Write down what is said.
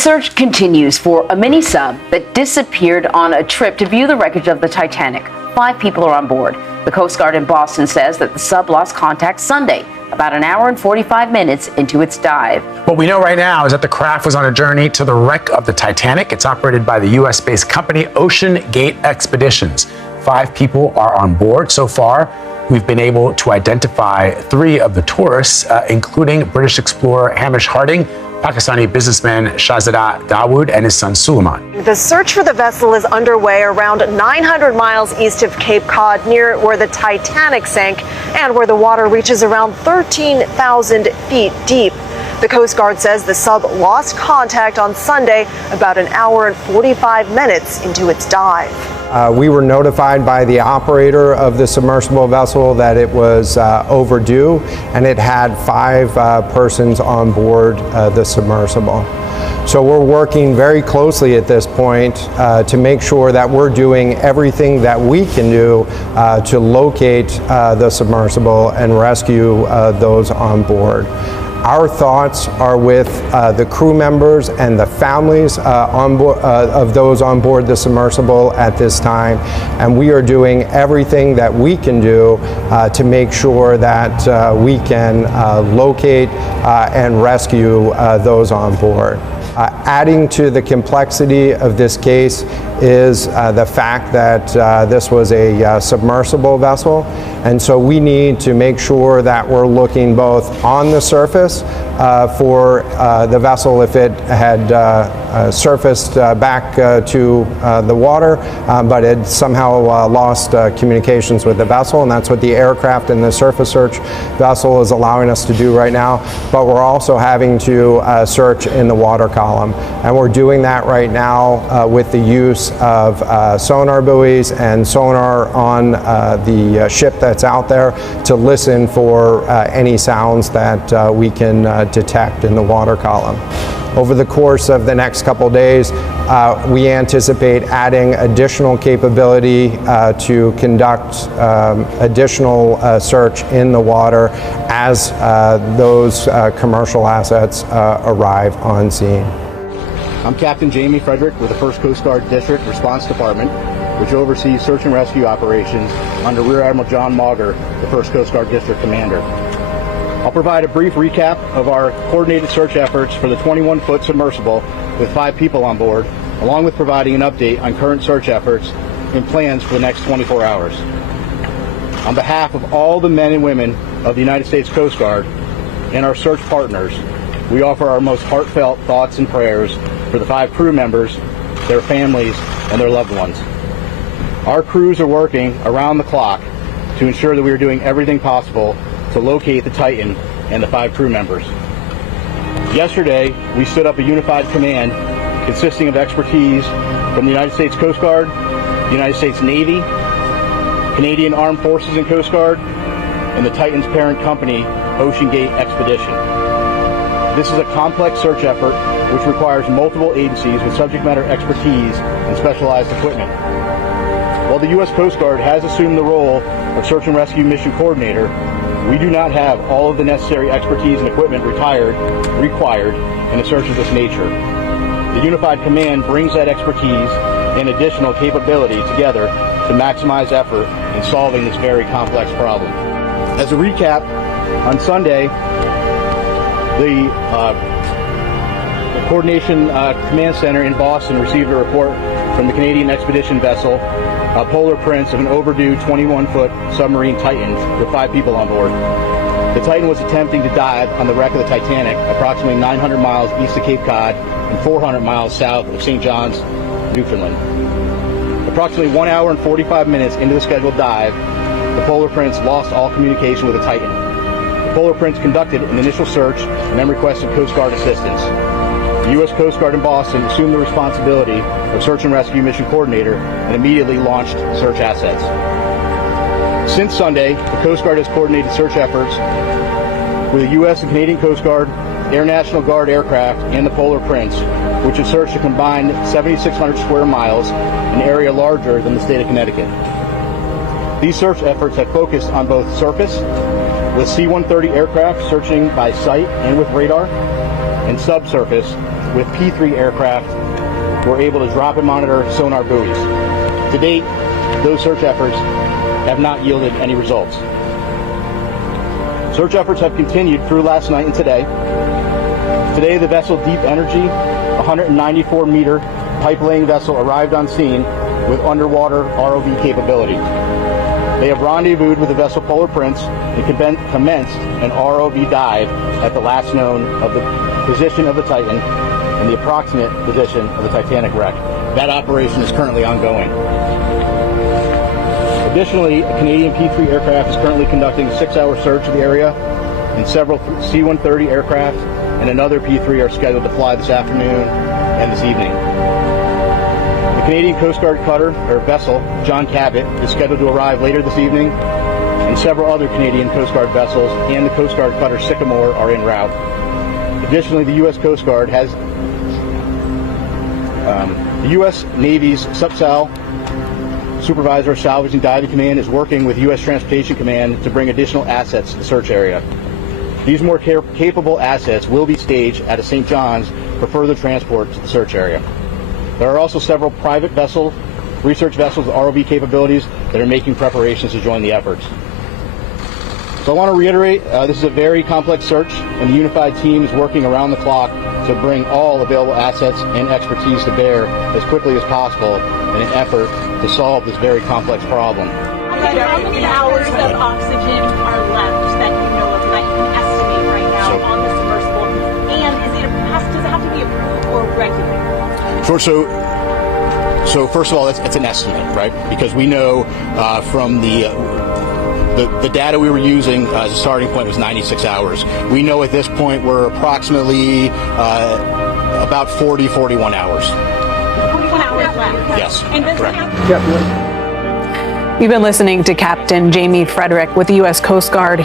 search continues for a mini sub that disappeared on a trip to view the wreckage of the Titanic. 5 people are on board. The Coast Guard in Boston says that the sub lost contact Sunday, about an hour and 45 minutes into its dive. What we know right now is that the craft was on a journey to the wreck of the Titanic. It's operated by the U.S.-based company Ocean Gate Expeditions. 5 people are on board so far. We've been able to identify 3 of the tourists, including British explorer Hamish Harding, Pakistani businessman Shahzada Dawood, and his son Suleiman. The search for the vessel is underway around 900 miles east of Cape Cod, near where the Titanic sank and where the water reaches around 13,000 feet deep. The Coast Guard says the sub lost contact on Sunday, about an hour and 45 minutes into its dive. We were notified by the operator of the submersible vessel that it was overdue, and it had 5 persons on board the submersible. So we're working very closely at this point to make sure that we're doing everything that we can do to locate the submersible and rescue those on board. Our thoughts are with the crew members and the families of those on board the submersible at this time, and we are doing everything that we can do to make sure that we can locate and rescue those on board. Adding to the complexity of this case is the fact that this was a submersible vessel, and so we need to make sure that we're looking both on the surface for the vessel if it had surfaced back to the water, but it somehow lost communications with the vessel, and that's what the aircraft and the surface search vessel is allowing us to do right now. But we're also having to search in the water column, and we're doing that right now with the use of sonar buoys and sonar on the ship that's out there to listen for any sounds that we can detect in the water column. Over the course of the next couple days, we anticipate adding additional capability to conduct additional search in the water as those commercial assets arrive on scene. I'm Captain Jamie Frederick with the 1st Coast Guard District Response Department, which oversees search and rescue operations under Rear Admiral John Mauger, the 1st Coast Guard District Commander. I'll provide a brief recap of our coordinated search efforts for the 21-foot submersible with 5 people on board, along with providing an update on current search efforts and plans for the next 24 hours. On behalf of all the men and women of the United States Coast Guard and our search partners, we offer our most heartfelt thoughts and prayers for the 5 crew members, their families, and their loved ones. Our crews are working around the clock to ensure that we are doing everything possible to locate the Titan and the 5 crew members. Yesterday, we stood up a unified command consisting of expertise from the United States Coast Guard, the United States Navy, Canadian Armed Forces and Coast Guard, and the Titan's parent company, Ocean Gate Expedition. This is a complex search effort which requires multiple agencies with subject matter expertise and specialized equipment. While the U.S. Coast Guard has assumed the role of Search and Rescue Mission Coordinator, we do not have all of the necessary expertise and equipment required in a search of this nature. The Unified Command brings that expertise and additional capability together to maximize effort in solving this very complex problem. As a recap, on Sunday, the Coordination Command Center in Boston received a report from the Canadian expedition vessel Polar Prince of an overdue 21-foot submarine Titan with 5 people on board. The Titan was attempting to dive on the wreck of the Titanic approximately 900 miles east of Cape Cod and 400 miles south of St. John's, Newfoundland. Approximately 1 hour and 45 minutes into the scheduled dive, the Polar Prince lost all communication with the Titan. The Polar Prince conducted an initial search and then requested Coast Guard assistance. The U.S. Coast Guard in Boston assumed the responsibility of Search and Rescue Mission Coordinator and immediately launched search assets. Since Sunday, the Coast Guard has coordinated search efforts with the U.S. and Canadian Coast Guard, Air National Guard aircraft, and the Polar Prince, which has searched a combined 7,600 square miles, an area larger than the state of Connecticut. These search efforts have focused on both surface, with C-130 aircraft searching by sight and with radar, and subsurface with P3 aircraft were able to drop and monitor sonar buoys. To date, those search efforts have not yielded any results. Search efforts have continued through last night and today. Today, the vessel Deep Energy, a 194-meter pipe-laying vessel, arrived on scene with underwater ROV capability. They have rendezvoused with the vessel Polar Prince and commenced an ROV dive at the last known of the position of the Titan and the approximate position of the Titanic wreck. That operation is currently ongoing. Additionally, a Canadian P3 aircraft is currently conducting a 6-hour search of the area, and several C-130 aircraft and another P3 are scheduled to fly this afternoon and this evening. The Canadian Coast Guard cutter, or vessel, John Cabot, is scheduled to arrive later this evening, and several other Canadian Coast Guard vessels and the Coast Guard cutter Sycamore are en route. Additionally, the U.S. Coast Guard has the U.S. Navy's SUPSAL Supervisor of Salvage and Diving Command is working with U.S. Transportation Command to bring additional assets to the search area. These more capable assets will be staged out of St. John's for further transport to the search area. There are also several private research vessels with ROV capabilities that are making preparations to join the efforts. So I want to reiterate, this is a very complex search, and the unified team is working around the clock to bring all available assets and expertise to bear as quickly as possible in an effort to solve this very complex problem. How many hours of oxygen are left that you know of, that you can estimate right now on the submersible? And does it have to be approved or regulated? Sure. So first of all, it's an estimate, right? Because we know from the data we were using as a starting point was 96 hours. We know at this point we're approximately about 41 hours. 41 hours left. Yes, And does correct. it have You've been listening to Captain Jamie Frederick with the U.S. Coast Guard.